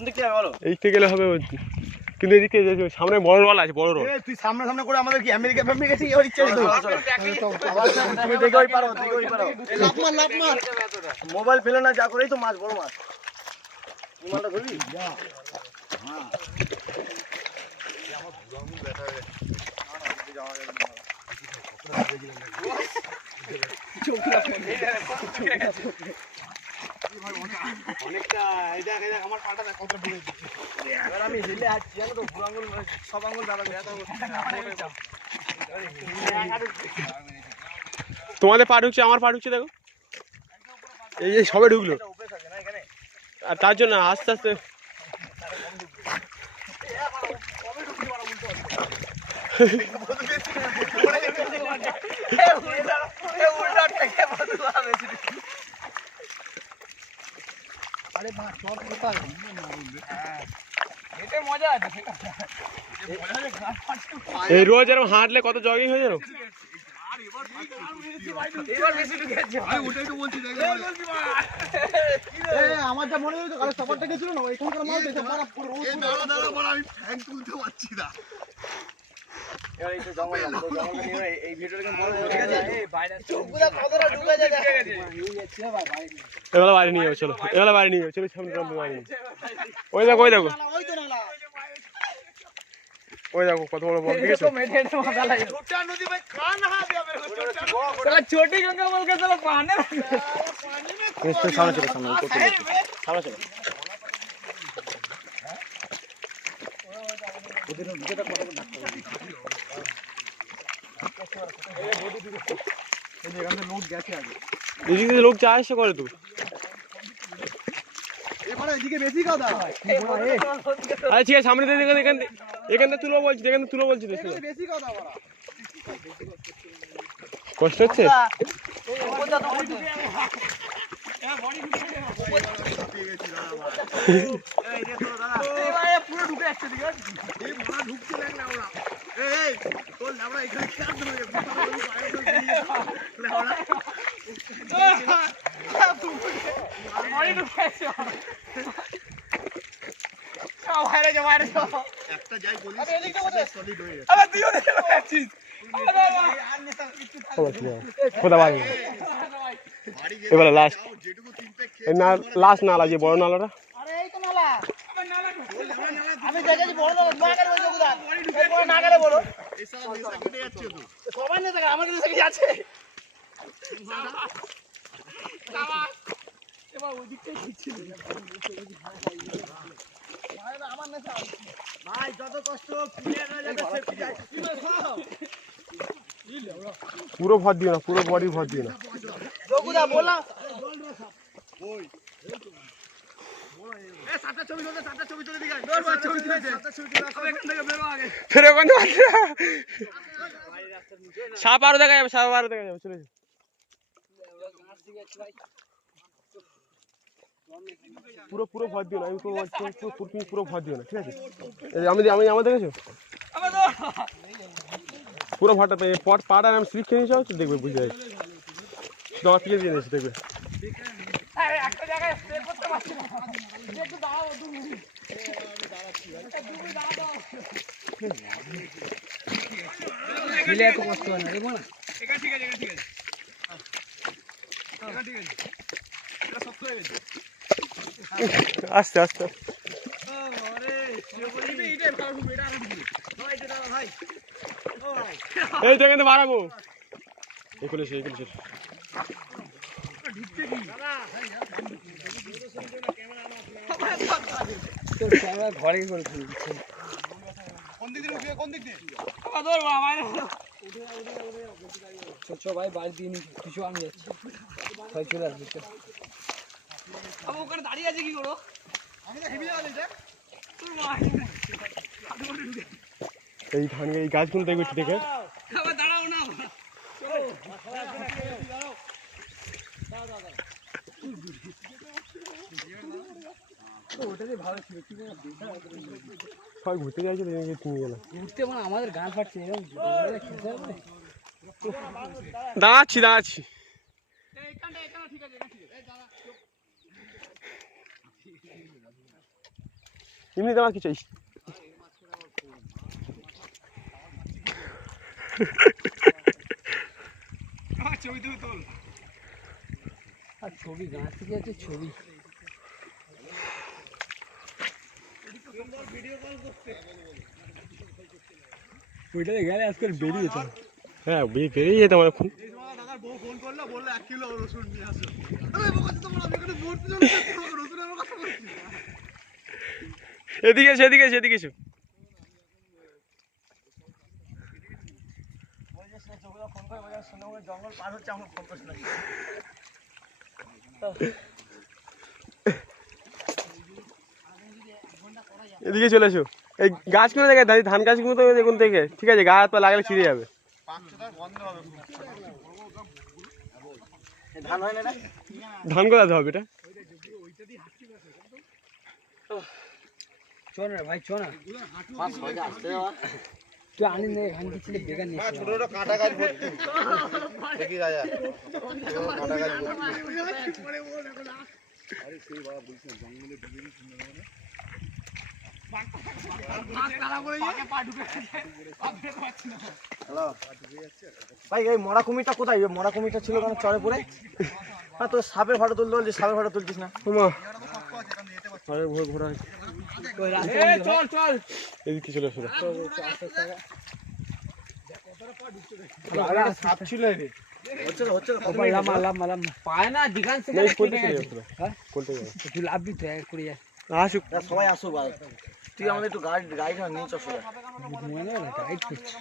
কোন দিক থেকে বলো? এই থেকে গেলে হবে, কিন্তু এদিকে সামনে বড় রোল আছে, বড় রোল। তুই সামনে সামনে করে আমাদের কি আমেরিকা ফ্যামিলি ওর ইচ্ছা তো? তুমি দেখে ওই পারো, দেখে ওই পারো। লাফ মার। মোবাইল ফেলে না, যা করেই তো মাছ, বড় মাছ। মোবাইলটা ধরবি? হ্যাঁ। অনেকটা এই দেখ আমার পাটা দেখ কতটা বুড়ে দিচ্ছে। এবার আমি হেলে আসছি জানো তো, বুড়ো আঙুল সব আঙুল দাদা তোমাদের পা ঢুকছে, আমার পা ঢুকছে, দেখো এই সবে ঢুকলো। আর তার জন্য আস্তে আস্তে এই রোজ এরকম হাঁটলে কত জগিং হয়ে যাবে। আমার যা মনে হলো কাল সকালটা গেছিল না এখানকার মাল দেখে মারা পুরো আমি ফ্যান তুলতে পারছি না। এবার এই তো জঙ্গল নিয়ে এই ভিডিওটা কিন্তু বড় ঠিক আছে। এই বাইরে চোখগুলো কতটা ঢুকে যায় এগুলো বাইরে নিয়ে যাও, চলো এগুলো বাইরে নিয়ে যাও, চলো সামনে বাইরে নিয়ে। ওই দেখো ওই দেখো ওই তো নালা, ওই দেখো কত বড় বল দিয়েছো। छोटा नदी में कहां नहा दिया मेरे को? साला छोटी गंगा बोल के साला पानी में सामने चलो, सामने चलो। उधर नीचे तक कत डाक्टर এই এখানে লোক গেছে আগে, এদিকে লোক যা আসে করে তো। এবারে এদিকে বেশি কথা হয়। আরে ঠিক আছে, সামনে থেকে এখান থেকে তুলো বলছি, এখান থেকে তুলো বলছি। বেশি কথা বলা কষ্ট হচ্ছে। পুরো ঢুকে যাচ্ছে দিকে ঢুকছে না ওরা। এই তোর আমরা এখানে খেয়াল ধরে একটা যাই বলি সলিড হয়ে গেছে। আবার তুইও দেখে যাচ্ছিস। এবারে লাস্ট লাস্ট নালা, যে বড় নালাটা। আরে এই তো নালা, আমি দেখেছি বড় নালা, না গেলে বলো কোথা, বড় না গেলে বলো। এই সালা নেশা কেটে যাচ্ছে তো, সবাই নেশা করে, আমার নেশা কি আছে? এবার ওই দিকটাই ঘুরছিল ভাই, আমার নেশা ভাই, যত কষ্ট প্লেয়াররা যাবে সেফটি যায়। পুরো ভর দিও না, পুরো বডি ভর দিও না। যোগুদা বললাম ওই এ সাতটা ছবি তোলে, সাতটা ছবি তোলে দিগাই দৌড় মার ছবি তুলেছে, সাতটা ছবি তোলে সব এখান থেকে বেরো আগে। ফের ওখান থেকে সাপ আরো দেখা যাবে, সাপ আরো দেখা যাবে, চলে যাও। পুরো পুরো ভর দিও না, আমি পুরো ভর দিও না, ঠিক আছে? আমি আমার দেখেছো পুরো ভরটা পাটা আমি স্লিপ খেয়ে নিয়েছি, হচ্ছে দেখবে, বুঝে যাবে। তোমার পিছিয়ে দিয়ে নিয়েছি, দেখবে। একটা জায়গায় স্টে করতে পারছি না, একটু দাঁড়াও, 2 মিনিট দিলে এত কষ্ট হয় না রে মা। এটা ঠিক আছে, এটা ঠিক আছে, এটা ঠিক আছে, এটা শক্ত হয়ে গেছে। আস্তে আস্তে আরে এটা ভালো হবে, এটা আরো দিবি ভাই, এটা দাও ভাই। ও ভাই এই দেখেন তো বাড়াবো, এগুলো সে ঢুকতে কি দাদা তোর ক্যামেরা ঘরে করে দিচ্ছি। কোন দিক দিয়ে উঠবে, কোন দিক দিয়ে বাবা ধর বাবা ছোট ভাই বাড়ি দিয়ে নিয়ে কিছু আমি যাচ্ছি, ভাই চলে আসবে। আমি ওখানে দাঁড়িয়ে আছে কি করো, আমি তো হেভি যাওয়া যাচ্ছে তোর মা। এই ধান এই গাছগুলো দেখবে, দেখে আবার দাঁড়াও না, চলো ওটাতে ভালো ছিল, কি সবাই ঘুরতে যাচ্ছে, তুমি গেলে ঘুরতে মানে আমাদের গান ফাটছে, দাঁড়াচ্ছি। এমনিতে আমার কি চাইছি আর ছবি গাছ থেকে আছে ছবি ওইটাতে গেলে আজকাল বেরিয়ে যেত হ্যাঁ বেরিয়ে যেতাম এখন দাদার বউ ফোন করলো বললো 1 কিলো রসুন নিয়ে আসো এদিকে এসো এদিকে এসো এদিকে এসো জঙ্গল পার হচ্ছে আমার ফোন করছে না এদিকে চলে এসো এই গাছগুলো দেখে ধান গাছগুলো তো দেখুন থেকে ঠিক আছে গা হাত পা লাগালে ছিঁড়ে যাবে ধান হয় না ধান কোথাতে হবে এটা চল না ভাই চল না তুই আনি নে ধান দিচ্ছিলে বেগান নিয়ে ছোট ছোট কাঁটা গাছ ভর্তি দেখি রাজা কাঁটা গাছ ভাই এই মরা কুমিরটা কোথায় মরা কুমিরটা ছিল কেন চরে পড়ে হ্যাঁ তোর সাপের ফটো তুলতে বলছিস সাপের ফটো তুলছিস না ঘোরা চল চল এদিকে চলে এসো সাপ ছিল হচ্ছে লাম্বা লাম্বা লাম্বা পায় না দিগান থেকে তুই লাভ দিতে করে যা আসুক সবাই আসুক তুই আমাদের একটু গাড়ি নিয়ে চল গাইড করছিস